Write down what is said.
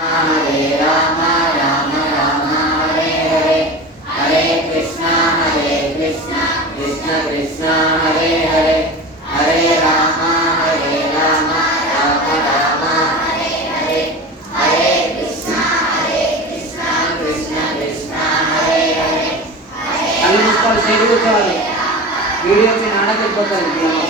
हरे राम राम राम हरे हरे, हरे कृष्णा कृष्ण कृष्ण हरे हरे, हरे राम राम राम हरे हरे, हरे Krishna Krishna Krishna Hare Hare. Video से नाटक